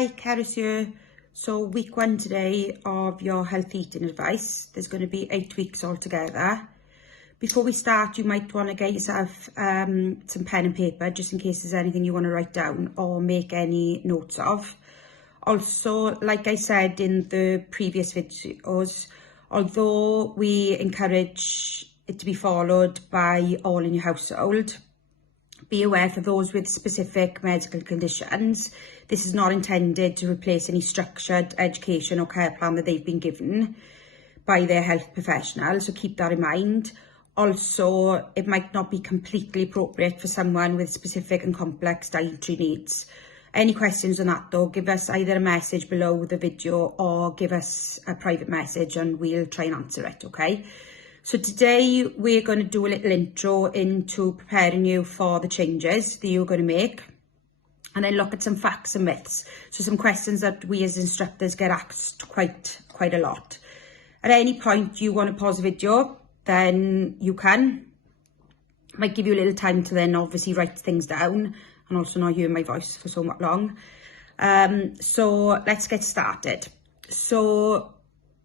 Hi, Cerys here. So week 1 today of your healthy eating advice. There's going to be 8 weeks altogether. Before we start, you might want to get yourself some pen and paper just in case there's anything you want to write down or make any notes of. Also, like I said in the previous videos, although we encourage it to be followed by all in your household, be aware for those with specific medical conditions, this is not intended to replace any structured education or care plan that they've been given by their health professional, so keep that in mind. Also, it might not be completely appropriate for someone with specific and complex dietary needs. Any questions on that though, give us either a message below the video or give us a private message and we'll try and answer it, okay? So today we're going to do a little intro into preparing you for the changes that you're going to make, and then look at some facts and myths. So some questions that we as instructors get asked quite a lot. At any point you want to pause the video, then you can. Might give you a little time to then obviously write things down and also not hear my voice for so long. So let's get started. So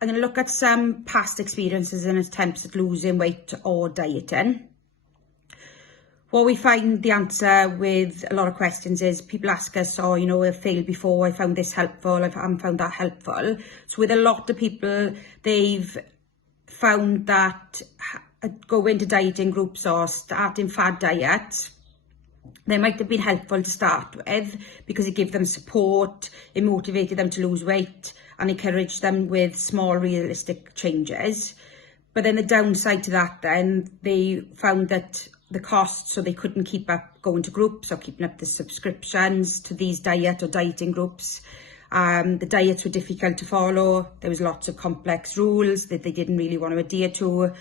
I'm going to look at some past experiences and attempts at losing weight or dieting. What we find the answer with a lot of questions is people ask us, oh, you know, I failed before, I found this helpful, I haven't found that helpful. So with a lot of people, they've found that going to dieting groups or starting fad diets, they might have been helpful to start with because it gave them support, it motivated them to lose weight and encouraged them with small realistic changes. But then the downside to that, then they found that the cost, so they couldn't keep up going to groups or keeping up the subscriptions to these diet or dieting groups. The diets were difficult to follow. There was lots of complex rules that they didn't really want to adhere to,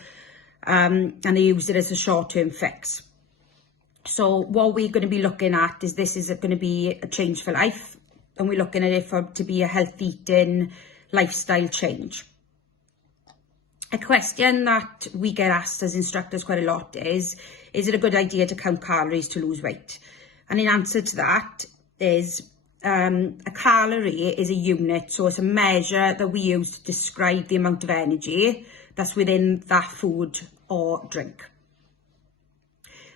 and they used it as a short-term fix. So what we're going to be looking at is this is going to be a change for life, and we're looking at it to be a healthy eating lifestyle change. A question that we get asked as instructors quite a lot is it a good idea to count calories to lose weight? And in answer to that is a calorie is a unit, so it's a measure that we use to describe the amount of energy that's within that food or drink.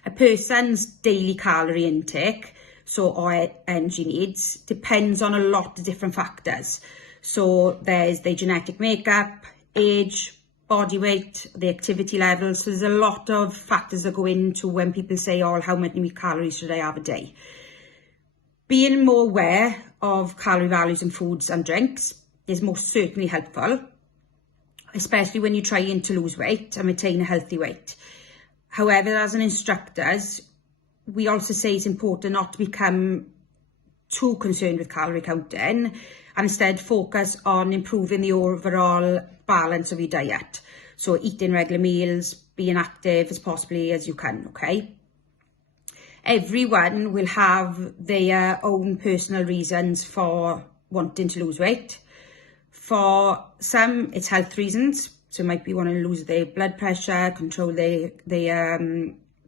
A person's daily calorie intake, or energy needs, depends on a lot of different factors. So there's the genetic makeup, age, body weight, the activity levels. So there's a lot of factors that go into when people say, oh, how many calories should I have a day? Being more aware of calorie values in foods and drinks is most certainly helpful, especially when you're trying to lose weight and maintain a healthy weight. However, as an instructors, we also say it's important not to become too concerned with calorie counting and instead focus on improving the overall balance of your diet. So eating regular meals, being active as possibly as you can, okay? Everyone will have their own personal reasons for wanting to lose weight. For some, it's health reasons. So it might be wanting to lose their blood pressure, control their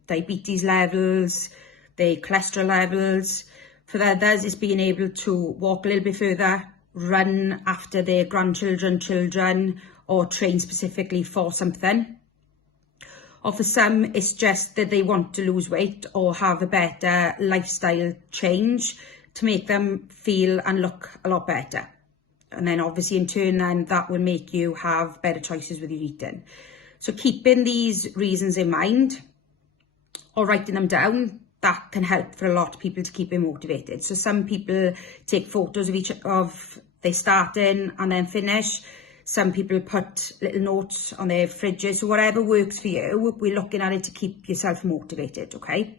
diabetes levels, their cholesterol levels. For the others, it's being able to walk a little bit further, run after their grandchildren, children, or train specifically for something. Or for some, it's just that they want to lose weight or have a better lifestyle change to make them feel and look a lot better. And then obviously in turn, then that will make you have better choices with your eating. So keeping these reasons in mind or writing them down, that can help for a lot of people to keep them motivated. So some people take photos of their starting and then finish. Some people put little notes on their fridges. So whatever works for you, we're looking at it to keep yourself motivated, okay?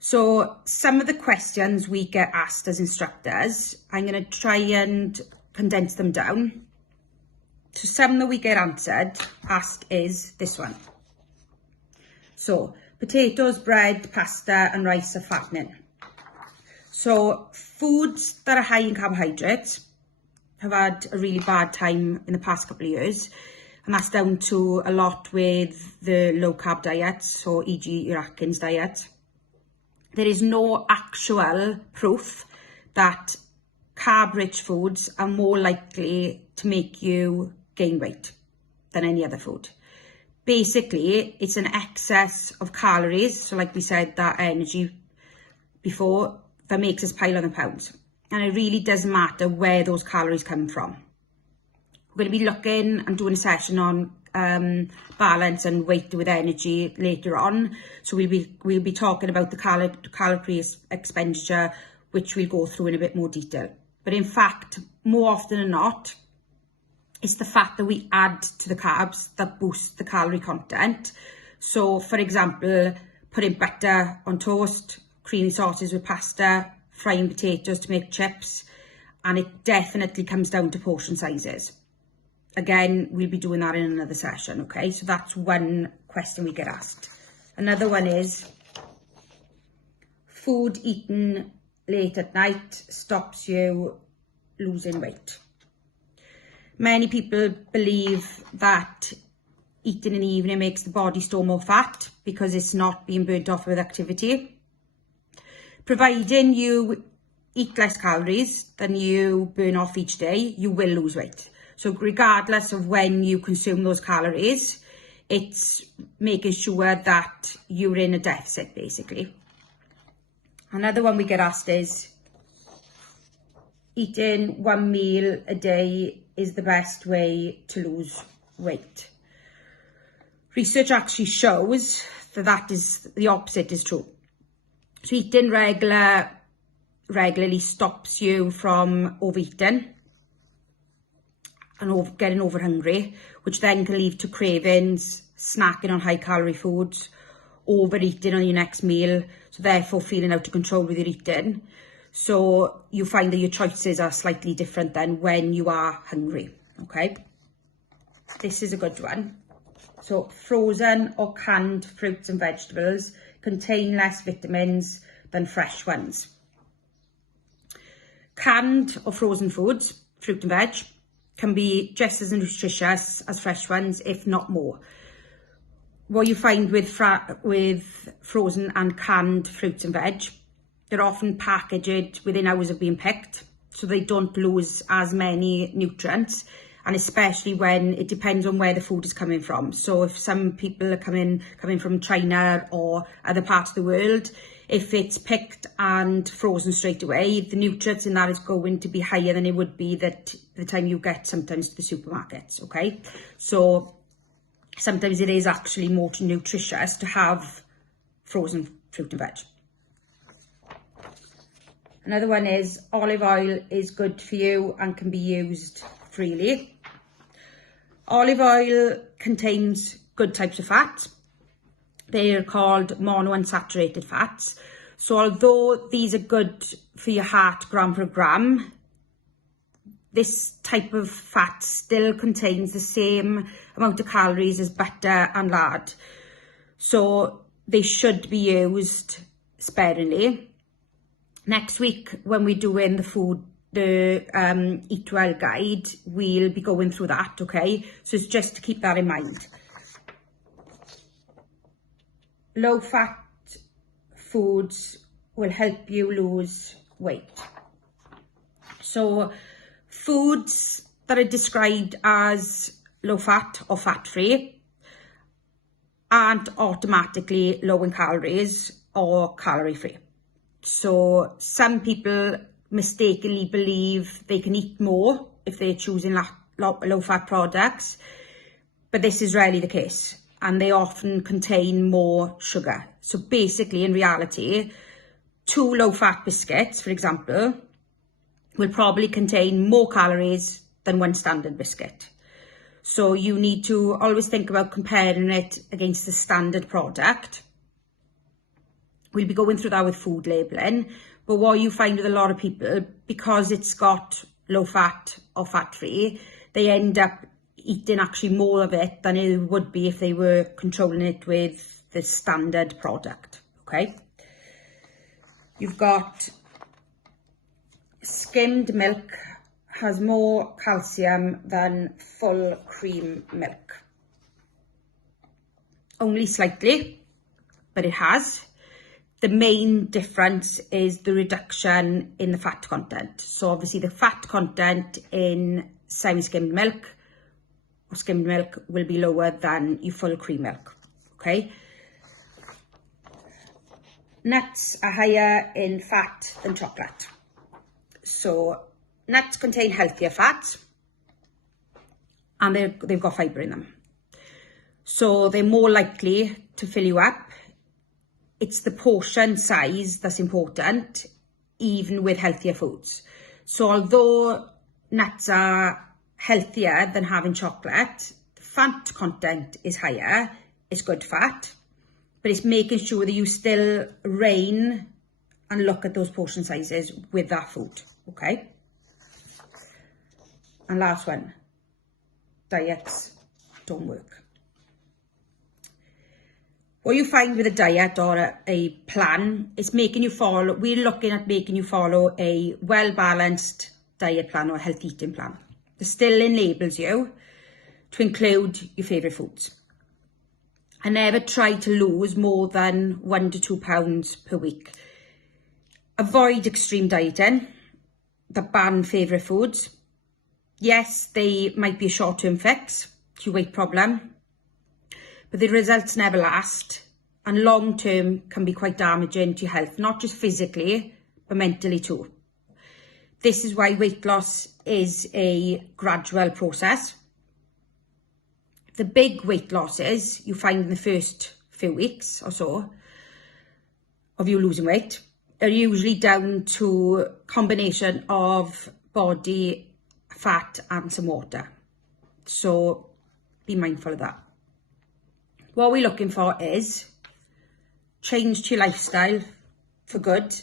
So some of the questions we get asked as instructors, I'm going to try and condense them down. So some that we get asked is this one. So potatoes, bread, pasta and rice are fattening. So foods that are high in carbohydrates have had a really bad time in the past couple of years. And that's down to a lot with the low carb diets, so e.g. your Atkins diet. There is no actual proof that carb-rich foods are more likely to make you gain weight than any other food. Basically, it's an excess of calories, so like we said, that energy before, that makes us pile on the pounds. And it really doesn't matter where those calories come from. We're going to be looking and doing a session on balance and weight with energy later on. So we'll be talking about the calorie expenditure, which we'll go through in a bit more detail. But in fact, more often than not, it's the fat that we add to the carbs that boosts the calorie content. So for example, putting butter on toast, creamy sauces with pasta, frying potatoes to make chips, and it definitely comes down to portion sizes. Again, we'll be doing that in another session, okay? So that's one question we get asked. Another one is, food eaten late at night stops you losing weight. Many people believe that eating in the evening makes the body store more fat because it's not being burnt off with activity. Providing you eat less calories than you burn off each day, you will lose weight. So regardless of when you consume those calories, it's making sure that you're in a deficit, basically. Another one we get asked is, eating one meal a day is the best way to lose weight. Research actually shows that the opposite is true. So eating regularly stops you from overeating and getting over hungry, which then can lead to cravings, snacking on high calorie foods, overeating on your next meal, so therefore feeling out of control with your eating. So you find that your choices are slightly different than when you are hungry, okay? This is a good one. So frozen or canned fruits and vegetables contain less vitamins than fresh ones. Canned or frozen foods, fruit and veg, can be just as nutritious as fresh ones, if not more. What you find with frozen and canned fruits and veg, they're often packaged within hours of being picked, so they don't lose as many nutrients, and especially when it depends on where the food is coming from. So if some people are coming from China or other parts of the world, if it's picked and frozen straight away, the nutrients in that is going to be higher than it would be that the time you get sometimes to the supermarkets, okay? So sometimes it is actually more nutritious to have frozen fruit and veg. Another one is, olive oil is good for you and can be used freely. Olive oil contains good types of fats. They are called monounsaturated fats. So although these are good for your heart gram for gram, this type of fat still contains the same amount of calories as butter and lard. So they should be used sparingly. Next week, when we're doing the Eat Well guide, we'll be going through that, okay? So it's just to keep that in mind. Low-fat foods will help you lose weight. So foods that are described as low-fat or fat-free aren't automatically low in calories or calorie-free. So some people mistakenly believe they can eat more if they're choosing low-fat products, but this is rarely the case, and they often contain more sugar. So basically, in reality, 2 low-fat biscuits, for example, will probably contain more calories than 1 standard biscuit. So you need to always think about comparing it against the standard product. We'll be going through that with food labelling, but what you find with a lot of people, because it's got low fat or fat free, they end up eating actually more of it than it would be if they were controlling it with the standard product, okay? You've got skimmed milk has more calcium than full cream milk. Only slightly, but it has. the main difference is the reduction in the fat content. So obviously the fat content in semi-skimmed milk or skimmed milk will be lower than your full cream milk, okay? Nuts are higher in fat than chocolate. So nuts contain healthier fats and they've got fibre in them. So they're more likely to fill you up. It's the portion size that's important, even with healthier foods. So although nuts are healthier than having chocolate, the fat content is higher, it's good fat, but it's making sure that you still rein and look at those portion sizes with that food, okay? And last one, diets don't work. What you find with a diet or a plan is making you follow, we're looking at making you follow a well-balanced diet plan or health eating plan. It still enables you to include your favourite foods. I never try to lose more than 1 to 2 pounds per week. Avoid extreme dieting that ban favourite foods. Yes, they might be a short-term fix to your weight problem, but the results never last, and long-term can be quite damaging to your health, not just physically, but mentally too. This is why weight loss is a gradual process. The big weight losses you find in the first few weeks or so of you losing weight are usually down to a combination of body fat and some water. So be mindful of that. What we're looking for is change to your lifestyle for good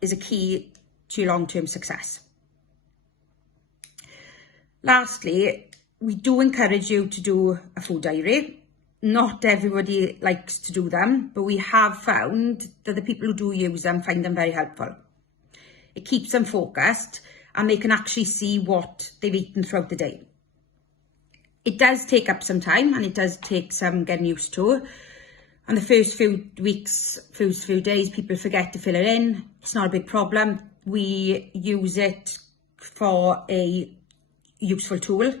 is a key to your long-term success. Lastly, we do encourage you to do a food diary. Not everybody likes to do them, but we have found that the people who do use them find them very helpful. It keeps them focused and they can actually see what they've eaten throughout the day. It does take up some time and it does take some getting used to. And the first few weeks, first few days, people forget to fill it in. It's not a big problem. We use it for a useful tool.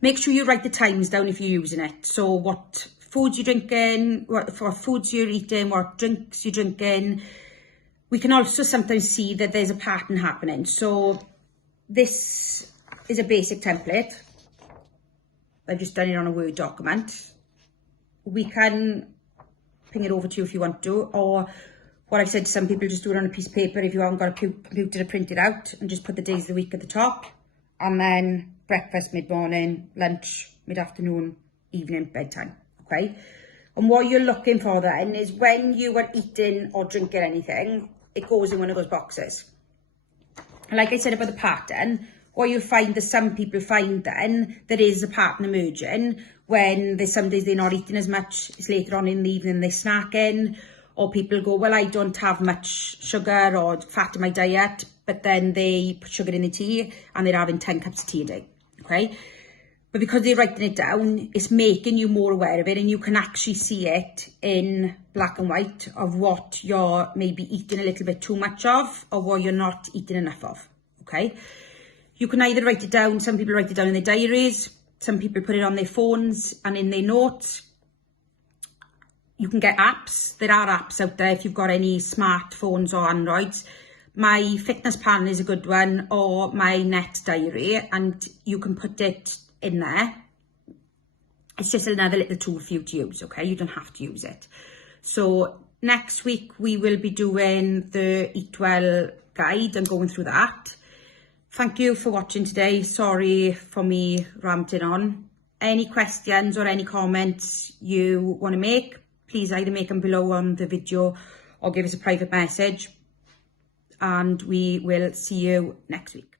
Make sure you write the times down if you're using it. So what foods you're drinking, what foods you're eating, what drinks you're drinking. We can also sometimes see that there's a pattern happening. So this is a basic template. I've just done it on a Word document. We can ping it over to you if you want to, or what I've said to some people, just do it on a piece of paper if you haven't got a computer to print it out, and just put the days of the week at the top, and then breakfast, mid-morning, lunch, mid-afternoon, evening, bedtime, okay? And what you're looking for then is when you are eating or drinking anything, it goes in one of those boxes. Like I said about the pattern, what you'll find that some people find then, there is a pattern emerging when there's some days they're not eating as much, it's later on in the evening they're snacking, or people go, well, I don't have much sugar or fat in my diet, but then they put sugar in the tea and they're having 10 cups of tea a day, okay? But because they're writing it down, it's making you more aware of it, and you can actually see it in black and white of what you're maybe eating a little bit too much of or what you're not eating enough of, okay? You can either write it down, some people write it down in their diaries, some people put it on their phones and in their notes. You can get apps. There are apps out there if you've got any smartphones or Androids. My Fitness Plan is a good one, or my Net Diary, and you can put it in there. It's just another little tool for you to use, okay? You don't have to use it. So next week we will be doing the Eat Well guide and going through that. Thank you for watching today. Sorry for me ranting on. Any questions or any comments you want to make, please either make them below on the video or give us a private message. And we will see you next week.